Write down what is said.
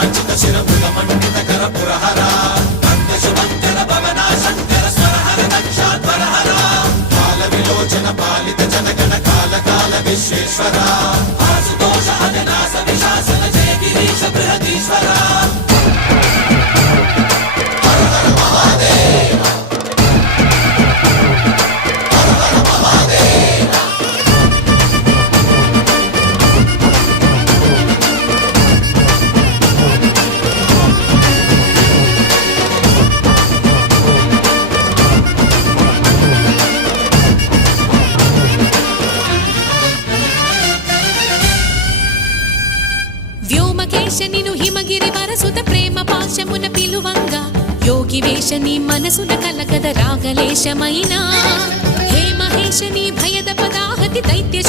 విరాజిత శిరమృగ మండిత కర పురహర వంద శుభంకర భవన శంకర స్వరహర దక్షాధ్వరహర కాల విలోచన పాలిత జనగణ కాల కాల విశ్వేశ్వర ఆశుతోష అజనాస విశాసన జయ గిరీశ బృహదీశ్వర వ్యోమకేశనిను హిమగిరి వరసుత ప్రేమ పాశమున పిలువంగా యోగి వేషని మనసున కలగద రాగలేశమైనా హే మహేశని భయద పదాహతి దైత్య